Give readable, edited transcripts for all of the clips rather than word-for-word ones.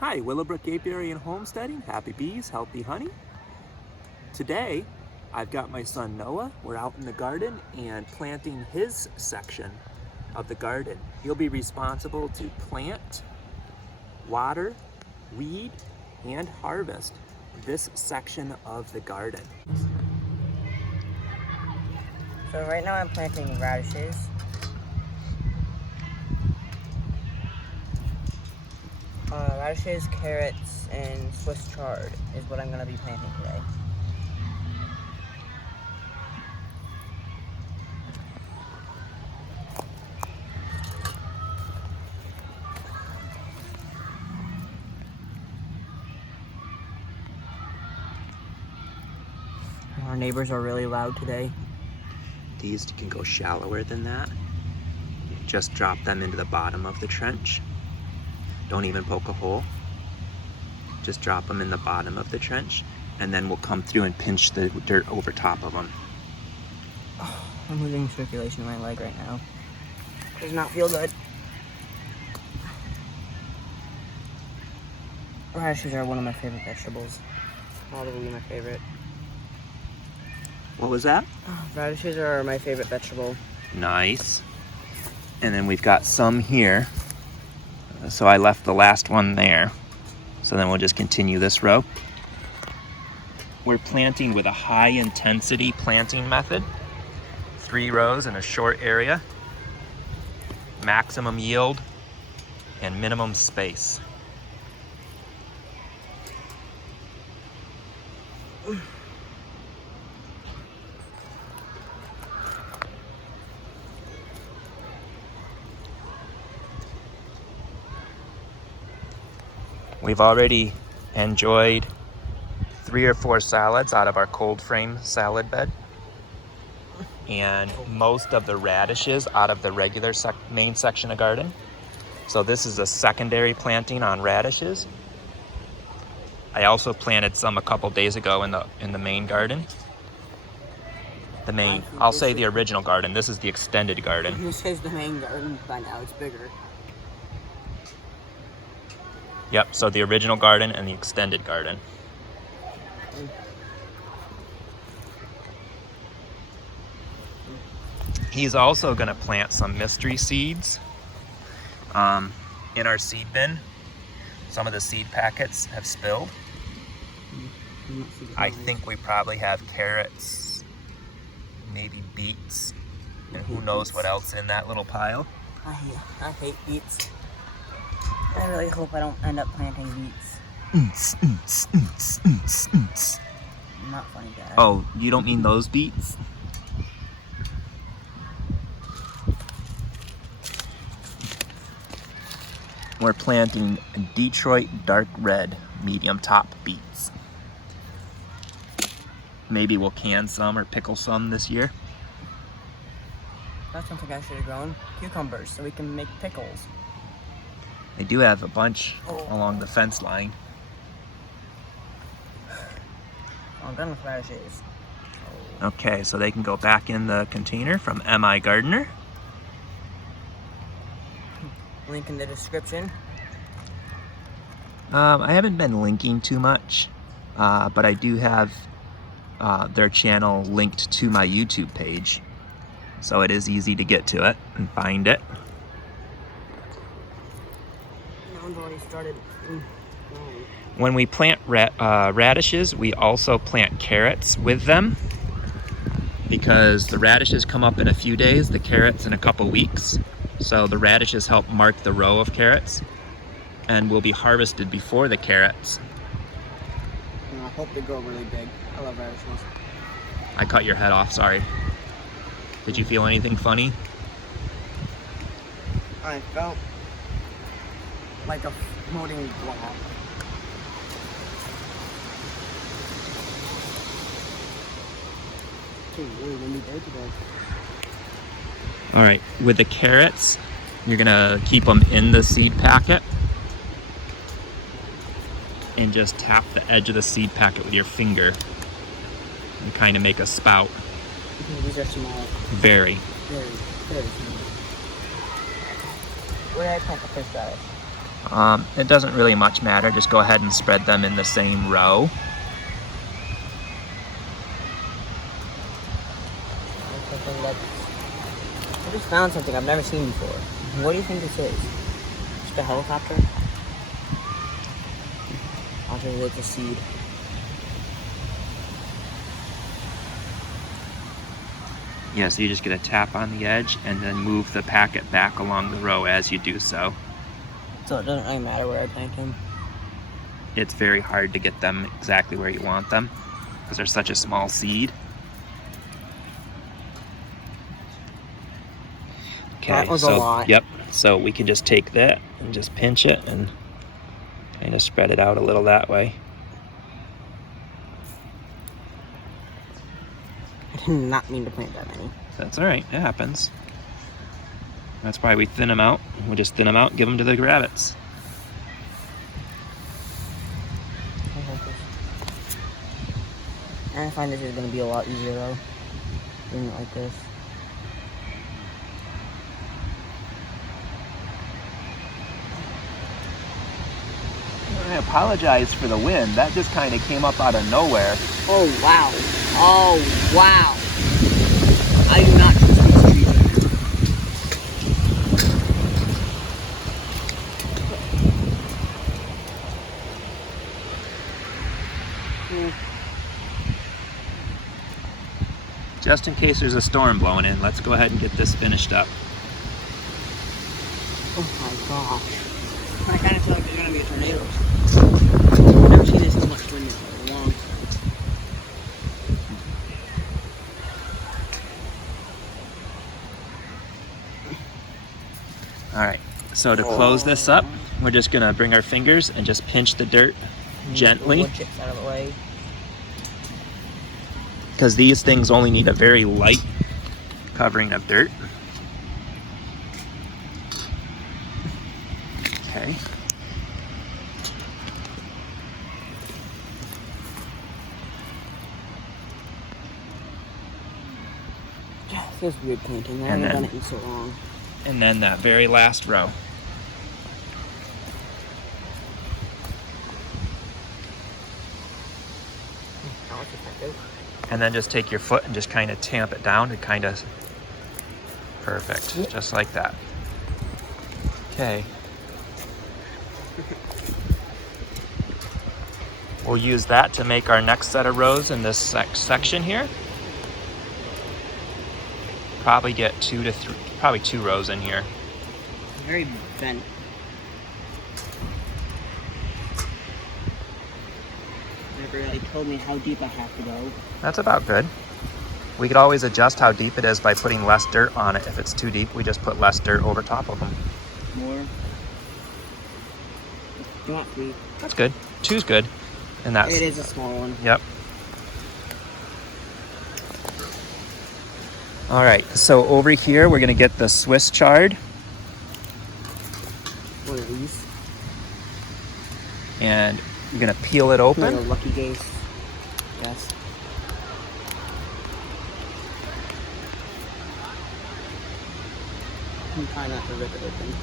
Hi, Willowbrook Apiary and Homesteading. Happy bees, healthy honey. Today, I've got my son Noah. We're out in the garden and planting his section of the garden. He'll be responsible to plant, water, weed, and harvest this section of the garden. So right now I'm planting radishes. Radishes, carrots, and Swiss chard is what I'm going to be planting today. Our neighbors are really loud today. These can go shallower than that. Just drop them into the bottom of the trench. Don't even poke a hole. Just drop them in the bottom of the trench, and then we'll come through and pinch the dirt over top of them. Oh, I'm losing circulation in my leg right now. Does not feel good. Radishes are one of my favorite vegetables. Probably my favorite. What was that? Radishes are my favorite vegetable. Nice. And then we've got some here. So I left the last one there. So then we'll just continue this row. We're planting with a high intensity planting method. 3 rows in a short area. Maximum yield and minimum space. We've already enjoyed 3 or 4 salads out of our cold frame salad bed, and most of the radishes out of the regular main section of garden. So this is a secondary planting on radishes. I also planted some a couple days ago in the main garden. The main, I'll say the original garden. This is the extended garden. This is the main garden, but now it's bigger. Yep, so the original garden and the extended garden. He's also gonna plant some mystery seeds in our seed bin. Some of the seed packets have spilled. I think we probably have carrots, maybe beets, and who knows what else in that little pile. I hate beets. I really hope I don't end up planting beets. Not funny, Dad. Oh, you don't mean those beets? We're planting Detroit dark red medium top beets. Maybe we'll can some or pickle some this year. That's something I should have grown. Cucumbers, so we can make pickles. They do have a bunch along the fence line. I'm done with radishes. Okay, so they can go back in the container from M.I. Gardener. Link in the description. I haven't been linking too much, but I do have their channel linked to my YouTube page. So it is easy to get to it and find it. Started. When we plant radishes, we also plant carrots with them, because the radishes come up in a few days, the carrots in a couple weeks. So the radishes help mark the row of carrots and will be harvested before the carrots. I hope they grow really big. I love radishes. I cut your head off, sorry. Did you feel anything funny? I felt like a floating blob. It's really windy day today. All right, with the carrots, you're gonna keep them in the seed packet and just tap the edge of the seed packet with your finger and kind of make a spout. Okay, these are small. Very. Very small. Where did I plant the first radish? It doesn't really much matter. Just go ahead and spread them in the same row. I just found something I've never seen before. What do you think this is? Just a helicopter? Obviously it's a seed. Yeah, so you just get a tap on the edge and then move the packet back along the row as you do so. So it doesn't really matter where I plant them? It's very hard to get them exactly where you want them because they're such a small seed. Okay, That was a lot. Yep, so we can just take that and just pinch it and kind of spread it out a little that way. I did not mean to plant that many. That's all right, it happens. That's why we thin them out. We just thin them out and give them to the rabbits. I find this is going to be a lot easier though, doing it like this. I apologize for the wind. That just kind of came up out of nowhere. Oh wow. Oh wow. I do not trust these trees. Just in case there's a storm blowing in, let's go ahead and get this finished up. Oh my gosh. I kind of feel like there's going to be a tornado. I've never seen this so much wind in so long. All right, so to close this up, we're just gonna bring our fingers and just pinch the dirt gently. Wood chips out of the way. Because these things only need a very light covering of dirt. Okay. Yeah, it feels weird planting. I And haven't then- done it in so long. And then that very last row. How effective. And then just take your foot and just kind of tamp it down to kind of, perfect, just like that. Okay. We'll use that to make our next set of rows in this section here. Probably get probably 2 rows in here. Very bent. Never really told me how deep I have to go. That's about good. We could always adjust how deep it is by putting less dirt on it. If it's too deep, we just put less dirt over top of them. More. You want 3? That's good. 2's good. And that's, It is a small one. yep. All right, so over here, we're gonna get the Swiss chard. One of these. And you're gonna peel it open. Little lucky gaze. Yes. I'm trying not to rip it open.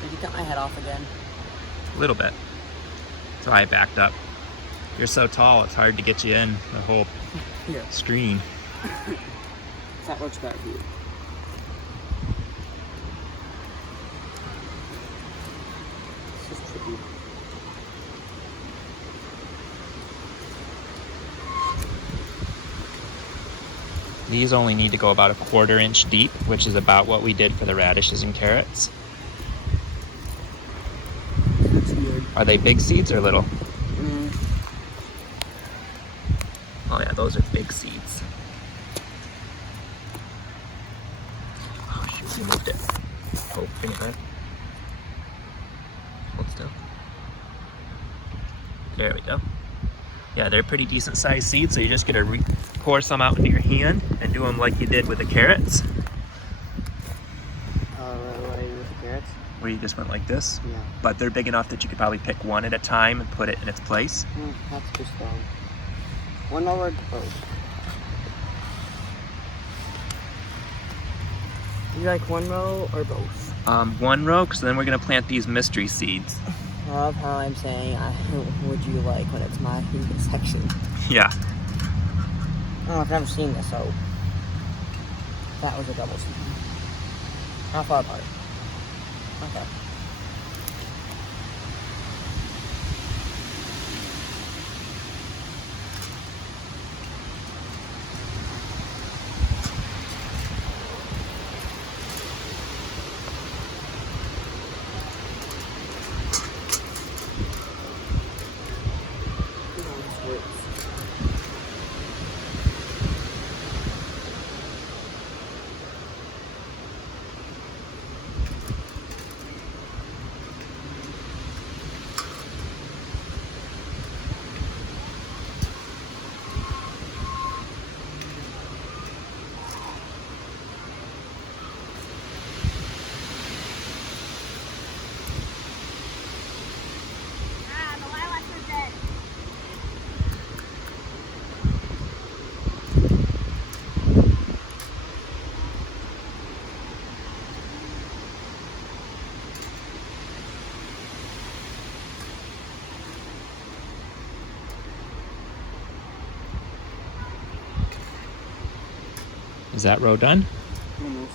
Did you cut my head off again? A little bit. That's why I backed up. You're so tall, it's hard to get you in the whole Here. screen. That works better for you. This is tricky. These only need to go about a 1/4 inch deep, which is about what we did for the radishes and carrots. That's weird. Are they big seeds or little? Mm. Oh yeah, those are big seeds. Oh shoot, we moved it. Oh, bring it back. Hold still. There we go. Yeah, they're pretty decent sized seeds, so you're just gonna pour some out into your hand and do them like you did with the carrots. What I do with the carrots? Where you just went like this. Yeah. But they're big enough that you could probably pick one at a time and put it in its place. That's just one more word to post. You like one row or both? One row, because then we're gonna plant these mystery seeds. I love how I'm saying, would you like when it's my section? Yeah. I don't know, I've never seen this, so that was a double seed. How far apart? Okay. Is that row done? Almost.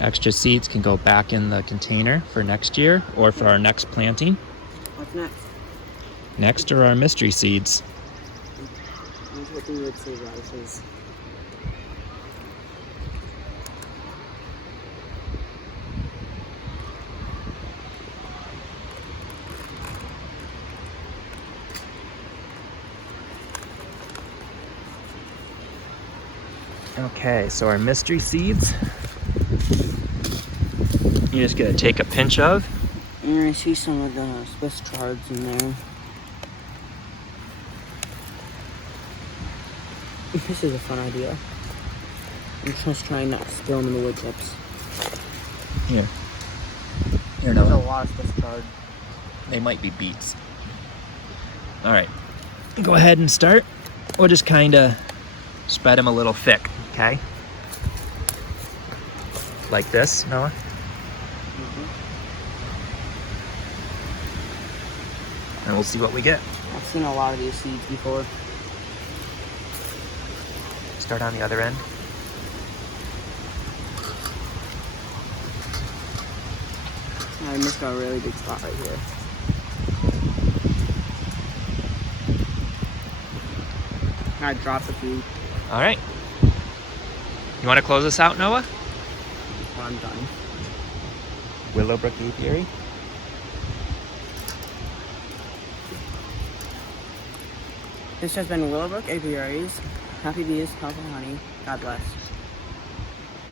Extra seeds can go back in the container for next year or for our next planting. What's next? Next are our mystery seeds. I was hoping you would say radishes. Okay, so our mystery seeds, you're just gonna take a pinch of. And I see some of the Swiss chards in there. This is a fun idea. I'm just trying not to spill them in the wood chips. Here. Here, There's a Noah. lot of Swiss chard. They might be beets. All right, go ahead and start. We'll just kind of spread them a little thick, okay? Like this, Noah? And we'll see what we get. I've seen a lot of these seeds before. Start on the other end. I missed a really big spot right here. I dropped a few. All right. You want to close this out, Noah? Well, I'm done. Willowbrook apiary. This has been Willowbrook Apiaries. Happy bees, health and honey. God bless.